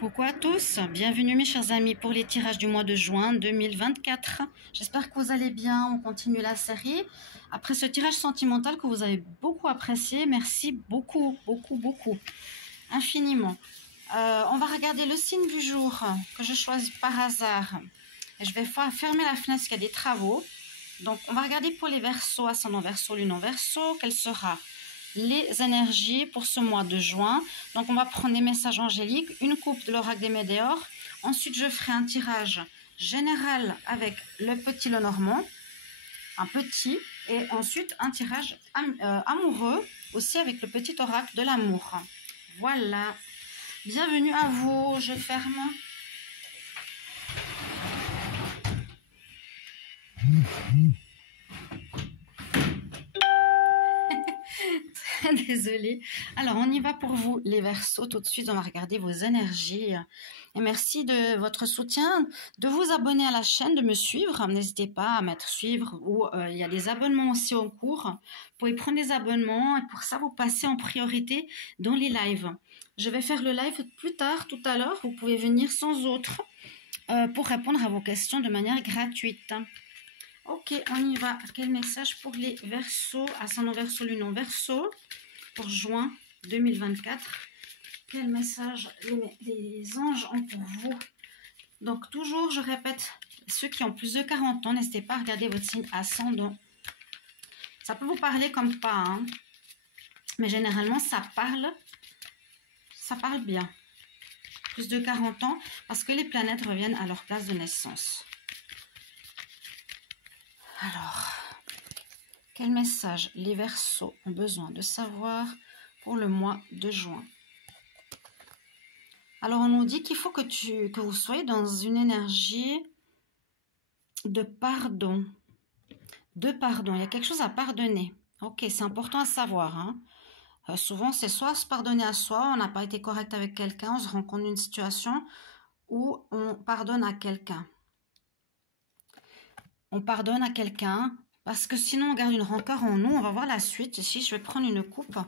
Coucou à tous, bienvenue mes chers amis pour les tirages du mois de juin 2024. J'espère que vous allez bien, on continue la série. Après ce tirage sentimental que vous avez beaucoup apprécié, merci beaucoup, infiniment. On va regarder le signe du jour que je choisis par hasard. Et je vais fermer la fenêtre parce qu'il y a des travaux. Donc on va regarder pour les Verseaux, ascendant Verseau, lunan Verseau, quelle sera les énergies pour ce mois de juin. Donc on va prendre des messages angéliques, une coupe de l'oracle des Médéors. Ensuite je ferai un tirage général avec le petit Lenormand, un petit, et ensuite un tirage amoureux aussi avec le petit oracle de l'amour. Voilà, bienvenue à vous, je ferme. Désolée. Alors, on y va pour vous, les Verseaux. Tout de suite, on va regarder vos énergies. Et merci de votre soutien, de vous abonner à la chaîne, de me suivre. N'hésitez pas à mettre suivre ou il y a des abonnements aussi en cours. Vous pouvez prendre des abonnements et pour ça, vous passez en priorité dans les lives. Je vais faire le live plus tard, tout à l'heure. Vous pouvez venir sans autre pour répondre à vos questions de manière gratuite. Ok, on y va. Quel message pour les Verseaux, ascendant Verseau, lunan Verseau, pour juin 2024? Quel message les anges ont pour vous? Donc, toujours, je répète, ceux qui ont plus de 40 ans, n'hésitez pas à regarder votre signe ascendant. Ça peut vous parler comme pas, hein, mais généralement, ça parle bien. Plus de 40 ans, parce que les planètes reviennent à leur place de naissance. Alors, quel message les Verseaux ont besoin de savoir pour le mois de juin? Alors, on nous dit qu'il faut que vous soyez dans une énergie de pardon. De pardon, il y a quelque chose à pardonner. Ok, c'est important à savoir. Hein. Souvent, c'est soit se pardonner à soi, on n'a pas été correct avec quelqu'un, on se rend compte d'une situation où on pardonne à quelqu'un. On pardonne à quelqu'un, parce que sinon on garde une rancœur en nous. On va voir la suite. Ici, je vais prendre une coupe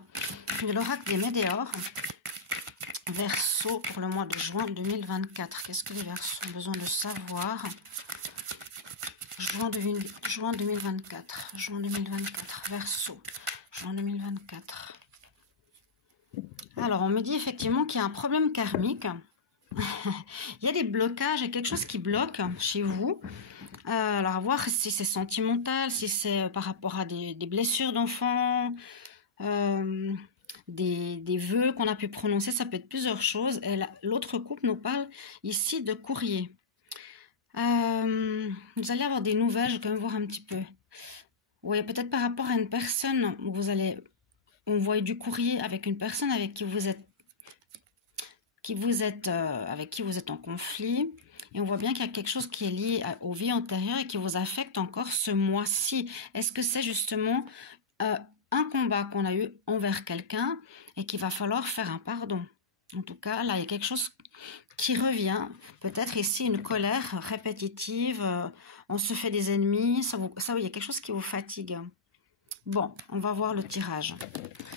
de l'oracle des Médéors. Verseau pour le mois de juin 2024. Qu'est-ce que les Verseaux ont besoin de savoir? Juin 2024. Juin 2024. Verseau. Juin 2024. Alors, on me dit effectivement qu'il y a un problème karmique. Il y a des blocages et quelque chose qui bloque chez vous. Alors, à voir si c'est sentimental, si c'est par rapport à des blessures d'enfants, des vœux qu'on a pu prononcer, ça peut être plusieurs choses. Et l'autre couple nous parle ici de courrier. Vous allez avoir des nouvelles, je vais quand même voir un petit peu. Oui, peut-être par rapport à une personne, vous allez envoyer du courrier avec une personne avec qui vous êtes en conflit. Et on voit bien qu'il y a quelque chose qui est lié aux vies antérieures et qui vous affecte encore ce mois-ci. Est-ce que c'est justement un combat qu'on a eu envers quelqu'un et qu'il va falloir faire un pardon? En tout cas, là, il y a quelque chose qui revient. Peut-être ici une colère répétitive. On se fait des ennemis. Ça, il y a quelque chose qui vous fatigue. Bon, on va voir le tirage.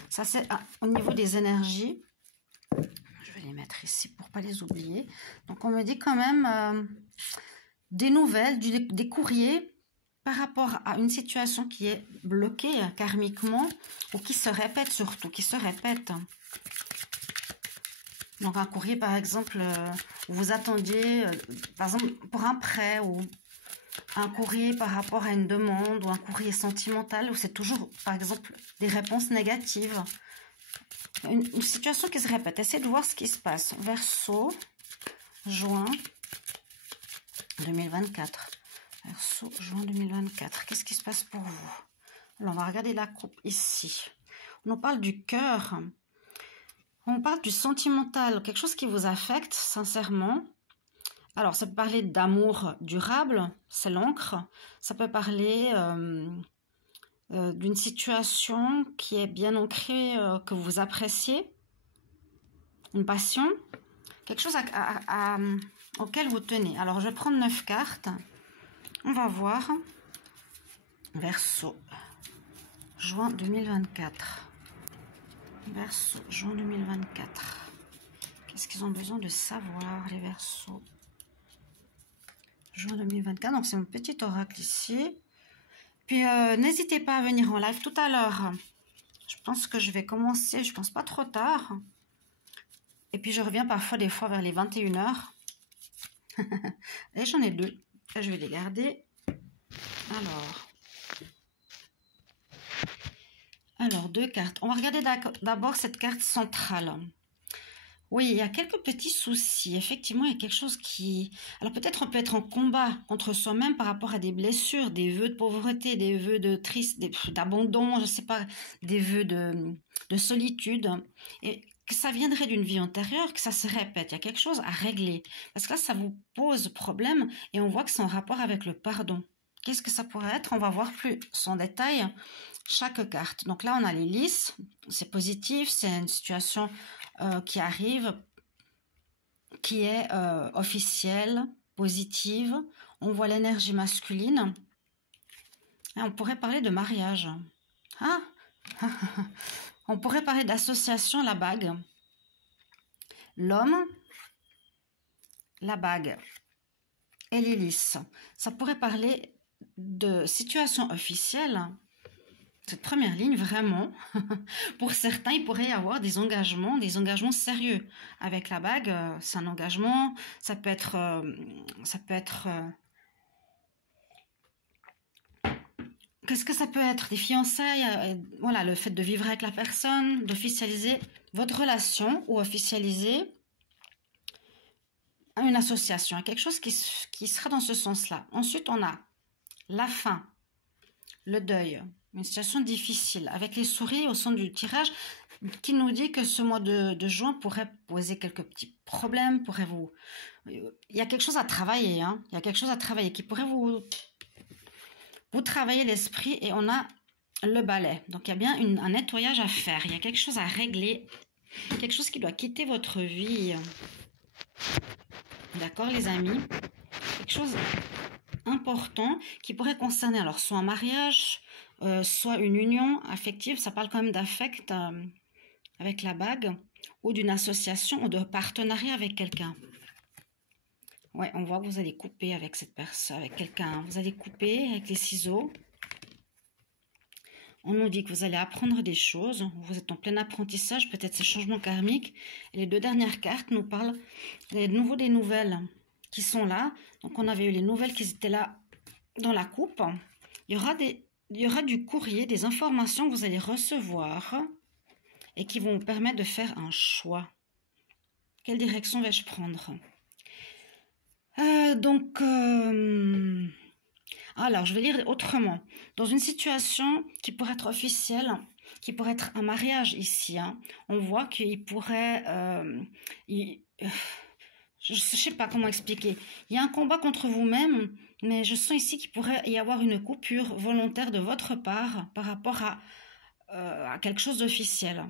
Ça, c'est au niveau des énergies. Je vais les mettre ici pour ne pas les oublier. Donc, on me dit quand même des nouvelles, des courriers par rapport à une situation qui est bloquée karmiquement ou qui se répète surtout, qui se répète. Donc, un courrier, par exemple, où vous attendiez, par exemple, pour un prêt ou un courrier par rapport à une demande ou un courrier sentimental où c'est toujours, par exemple, des réponses négatives. Une situation qui se répète. Essayez de voir ce qui se passe. Verseau, juin 2024. Verseau, juin 2024. Qu'est-ce qui se passe pour vous? Alors, on va regarder la coupe ici. On nous parle du cœur. On parle du sentimental. Quelque chose qui vous affecte, sincèrement. Alors, ça peut parler d'amour durable. C'est l'encre. Ça peut parler d'une situation qui est bien ancrée, que vous appréciez, une passion, quelque chose auquel vous tenez. Alors, je vais prendre 9 cartes. On va voir. Verseau, juin 2024. Verseau, juin 2024. Qu'est-ce qu'ils ont besoin de savoir, les Verseaux? Juin 2024, donc c'est mon petit oracle ici. Puis n'hésitez pas à venir en live tout à l'heure. Je pense que je vais commencer, je pense pas trop tard. Et puis je reviens parfois des fois vers les 21h. Et j'en ai deux. Et je vais les garder. Alors, deux cartes. On va regarder d'abord cette carte centrale. Oui, il y a quelques petits soucis. Effectivement, il y a quelque chose qui... Alors peut-être on peut être en combat contre soi-même par rapport à des blessures, des vœux de pauvreté, des vœux de triste, d'abandon, je ne sais pas, des vœux de solitude. Et que ça viendrait d'une vie antérieure, que ça se répète. Il y a quelque chose à régler. Parce que là, ça vous pose problème et on voit que c'est en rapport avec le pardon. Qu'est-ce que ça pourrait être? On va voir plus en détail chaque carte. Donc là, on a les lys. C'est positif, c'est une situation qui arrive, qui est officielle, positive. On voit l'énergie masculine. Et on pourrait parler de mariage. Ah on pourrait parler d'association, la bague. L'homme, la bague et les lys. Ça pourrait parler de situation officielle. Cette première ligne, vraiment, pour certains, il pourrait y avoir des engagements sérieux. Avec la bague, c'est un engagement, ça peut être qu'est-ce que ça peut être? Des fiançailles, voilà, le fait de vivre avec la personne, d'officialiser votre relation ou officialiser une association, quelque chose qui sera dans ce sens-là. Ensuite, on a la fin, le deuil, une situation difficile, avec les souris au son du tirage, qui nous dit que ce mois de juin pourrait poser quelques petits problèmes, il y a quelque chose à travailler, hein, il y a quelque chose à travailler qui pourrait vous travailler l'esprit, et on a le balai. Donc il y a bien un nettoyage à faire, il y a quelque chose à régler, quelque chose qui doit quitter votre vie. D'accord les amis? Quelque chose important qui pourrait concerner alors soit un mariage, soit une union affective, ça parle quand même d'affect avec la bague, ou d'une association ou de partenariat avec quelqu'un. Ouais, on voit que vous allez couper avec cette personne, avec quelqu'un. Vous allez couper avec les ciseaux. On nous dit que vous allez apprendre des choses. Vous êtes en plein apprentissage, peut-être ces changements karmiques. Et les deux dernières cartes nous parlent des nouvelles qui sont là. Donc on avait eu les nouvelles qui étaient là dans la coupe. Il y aura du courrier, des informations que vous allez recevoir et qui vont vous permettre de faire un choix. Quelle direction vais-je prendre? Alors, je vais lire autrement. Dans une situation qui pourrait être officielle, qui pourrait être un mariage ici, hein, on voit qu'il pourrait... je ne sais pas comment expliquer. Il y a un combat contre vous-même, mais je sens ici qu'il pourrait y avoir une coupure volontaire de votre part par rapport à quelque chose d'officiel,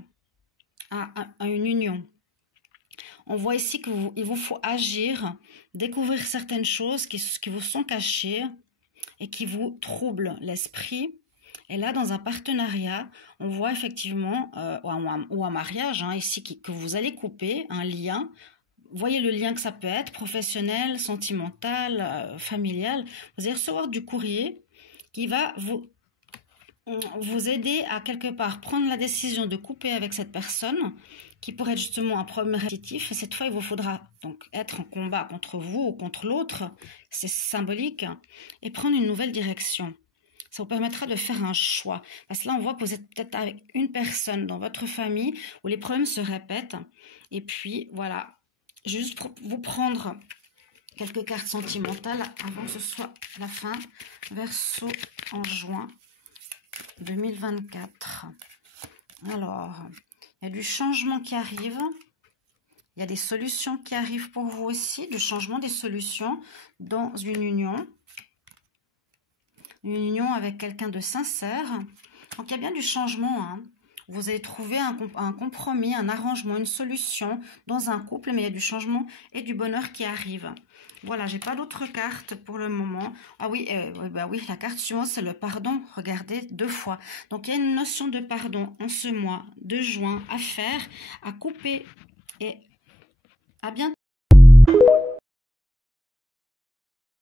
à une union. On voit ici qu'il vous faut agir, découvrir certaines choses qui vous sont cachées et qui vous troublent l'esprit. Et là, dans un partenariat, on voit effectivement, ou un mariage, hein, ici, que vous allez couper, un lien. Voyez le lien que ça peut être, professionnel, sentimental, familial. Vous allez recevoir du courrier qui va vous aider à quelque part prendre la décision de couper avec cette personne, qui pourrait être justement un problème répétitif. Et cette fois, il vous faudra donc être en combat contre vous ou contre l'autre, c'est symbolique, et prendre une nouvelle direction. Ça vous permettra de faire un choix. Parce que là, on voit que vous êtes peut-être avec une personne dans votre famille où les problèmes se répètent. Et puis, voilà, juste pour vous prendre quelques cartes sentimentales avant que ce soit la fin. Verseau en juin 2024. Alors, il y a du changement qui arrive. Il y a des solutions qui arrivent pour vous aussi. Du changement, des solutions dans une union. Une union avec quelqu'un de sincère. Donc, il y a bien du changement. Hein. Vous allez trouver un compromis, un arrangement, une solution dans un couple. Mais il y a du changement et du bonheur qui arrive. Voilà, j'ai pas d'autres cartes pour le moment. Ah oui, oui, la carte suivante, c'est le pardon. Regardez, 2 fois. Donc, il y a une notion de pardon en ce mois de juin à faire, à couper et À bientôt.